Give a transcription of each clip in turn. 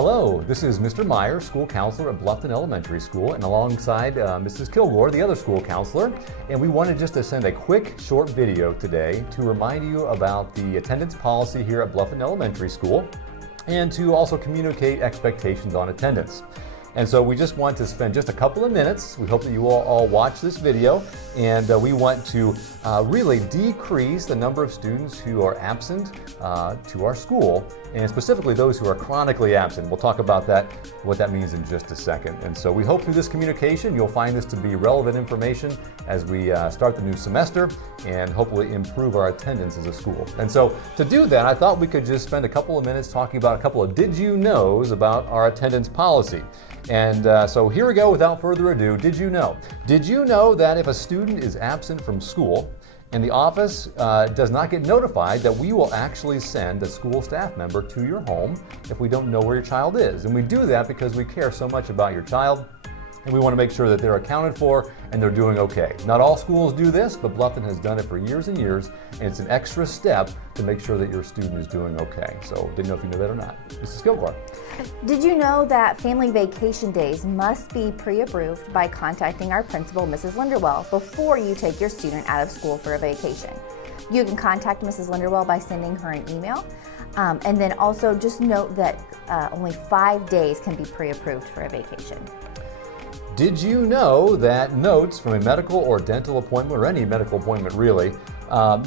Hello, this is Mr. Meyer, school counselor at Bluffton Elementary School, and alongside Mrs. Kilgore, the other school counselor. And we wanted just to send a quick, short video today to remind you about the attendance policy here at Bluffton Elementary School and to also communicate expectations on attendance. And so we just want to spend just a couple of minutes. We hope that you all watch this video, and we want to really decrease the number of students who are absent to our school, and specifically those who are chronically absent. We'll talk about that, what that means in just a second. And so we hope through this communication you'll find this to be relevant information as we start the new semester and hopefully improve our attendance as a school. And so to do that, I thought we could just spend a couple of minutes talking about a couple of did you knows about our attendance policy. And so here we go, without further ado. Did you know? Did you know that if a student is absent from school and the office does not get notified, that we will actually send a school staff member to your home if we don't know where your child is? And we do that because we care so much about your child, and we want to make sure that they're accounted for and they're doing okay. Not all schools do this, but Bluffton has done it for years and years, and it's an extra step to make sure that your student is doing okay. So didn't know if you knew that or not. Mrs. Kilgore. Did you know that family vacation days must be pre-approved by contacting our principal, Mrs. Linderwell, before you take your student out of school for a vacation? You can contact Mrs. Linderwell by sending her an email. And then also just note that only 5 days can be pre-approved for a vacation. Did you know that notes from a medical or dental appointment, or any medical appointment really,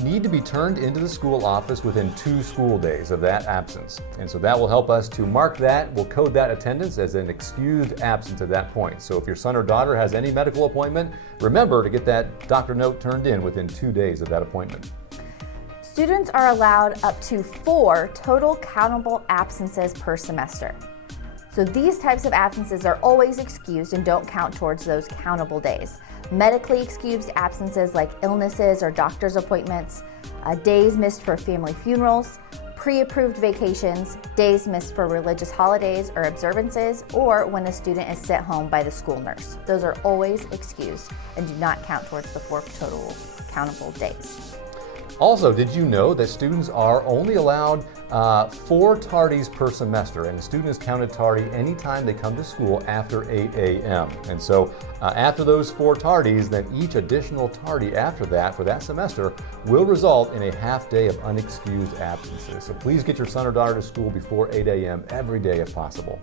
need to be turned into the school office within 2 school days of that absence? And so that will help us to mark that. We'll code that attendance as an excused absence at that point. So if your son or daughter has any medical appointment, remember to get that doctor note turned in within 2 days of that appointment. Students are allowed up to 4 total countable absences per semester. So these types of absences are always excused and don't count towards those countable days. Medically excused absences like illnesses or doctor's appointments, days missed for family funerals, pre-approved vacations, days missed for religious holidays or observances, or when a student is sent home by the school nurse. Those are always excused and do not count towards the 4 total countable days. Also, did you know that students are only allowed 4 tardies per semester, and a student is counted tardy anytime they come to school after 8 a.m. And so after those 4 tardies, then each additional tardy after that for that semester will result in a half day of unexcused absences. So please get your son or daughter to school before 8 a.m. every day if possible.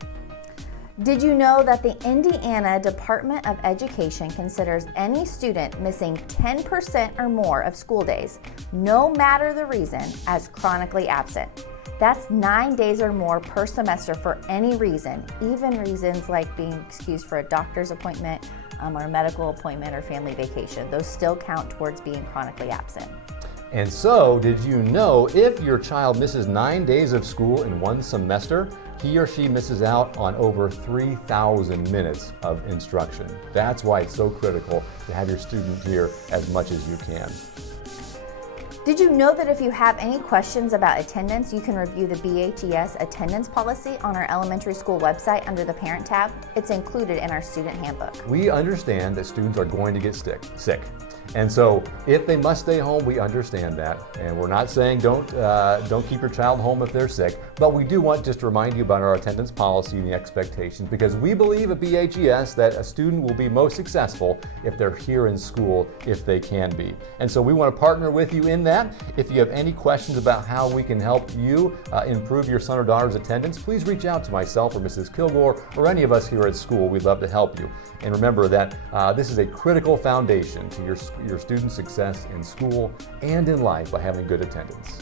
Did you know that the Indiana Department of Education considers any student missing 10% or more of school days, no matter the reason, as chronically absent? That's 9 days or more per semester for any reason, even reasons like being excused for a doctor's appointment or a medical appointment or family vacation. Those still count towards being chronically absent. And so, did you know if your child misses 9 days of school in one semester, he or she misses out on over 3,000 minutes of instruction? That's why it's so critical to have your student here as much as you can. Did you know that if you have any questions about attendance, you can review the BHES attendance policy on our elementary school website under the Parent tab? It's included in our student handbook. We understand that students are going to get sick. And so if they must stay home, we understand that. And we're not saying don't keep your child home if they're sick, but we do want just to remind you about our attendance policy and the expectations, because we believe at BHES that a student will be most successful if they're here in school, if they can be. And so we want to partner with you in that. If you have any questions about how we can help you improve your son or daughter's attendance, please reach out to myself or Mrs. Kilgore or any of us here at school. We'd love to help you. And remember that this is a critical foundation to your student success in school and in life by having good attendance.